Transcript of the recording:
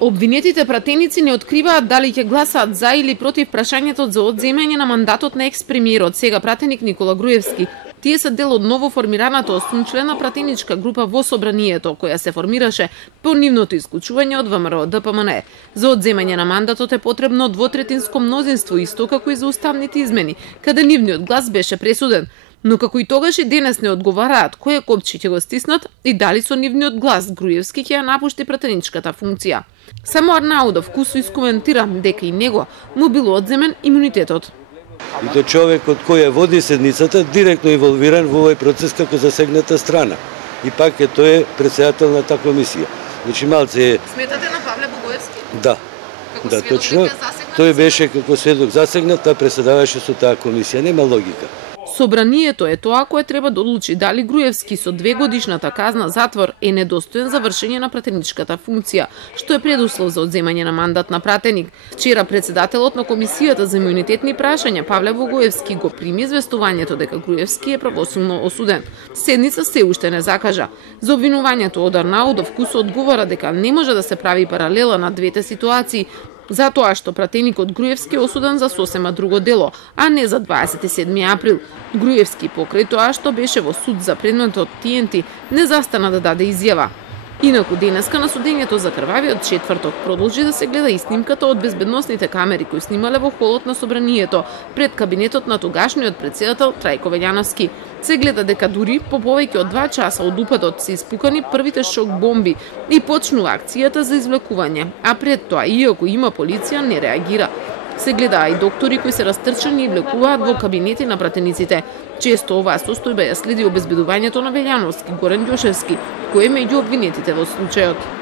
Обвинетите пратеници не откриваат дали ќе гласаат за или против прашањето за одземање на мандатот на екс-премиерот, сега пратеник Никола Груевски. Тие се дел од ново формираната 8-члена пратеничка група во Собранието, која се формираше по нивното исклучување од ВМРО ДПМН. За одземање на мандатот е потребно двотретинско мнозинство, исто како и за уставните измени, каде нивниот глас беше пресуден. Но како и тогаш и денес не одговараат кое копче ќе го стиснат и дали со нивниот глас Груевски ќе ја напушти пратеничката функција. Само Арнаудов кусо искоментира дека и него му бил одземен имунитетот. И до човекот кој ја води седницата директно инволвиран во овој процес како засегната страна. И пак е тој председател на таа комисија. Значи малце Сметате на Павле Богоевски? Да. Да, точно. Тој беше како сведок засегнат, а преседаваше со таа комисија. Нема логика. Собранието е тоа кое треба да одлучи дали Груевски со 2-годишната казна затвор е недостоен за вршење на пратеничката функција, што е предуслов за одземање на мандат на пратеник. Вчера председателот на комисијата за имунитетни прашања Павле Богоевски го прими известувањето дека Груевски е правосудно осуден. Седница се уште не закажа. За обвинувањето од Арнаудов кусо одговара дека не може да се прави паралела на двете ситуации, затоа што пратеникот Груевски е осуден за сосема друго дело, а не за 27 април. Груевски покрај тоа што беше во суд за предметот ТНТ не застана да даде изјава. Инаку денеска на судењето за крвавиот четврток продолжи да се гледа и снимката од безбедносните камери кои снимале во холот на Собранието пред кабинетот на тогашниот претседател Трајко Велјановски. Се гледа дека дури по повеќе од 2 часа од упадот се испукани првите шок бомби и почнува акцијата за извлекување, а пред тоа, иако има полиција, не реагира. Се гледаа и доктори кои се растрчани и влекуваат во кабинети на пратениците. Често оваа состојба ја следи обезбедувањето на Велјановски, Горан Ѓошевски, кој е меѓу обвинетите во случајот.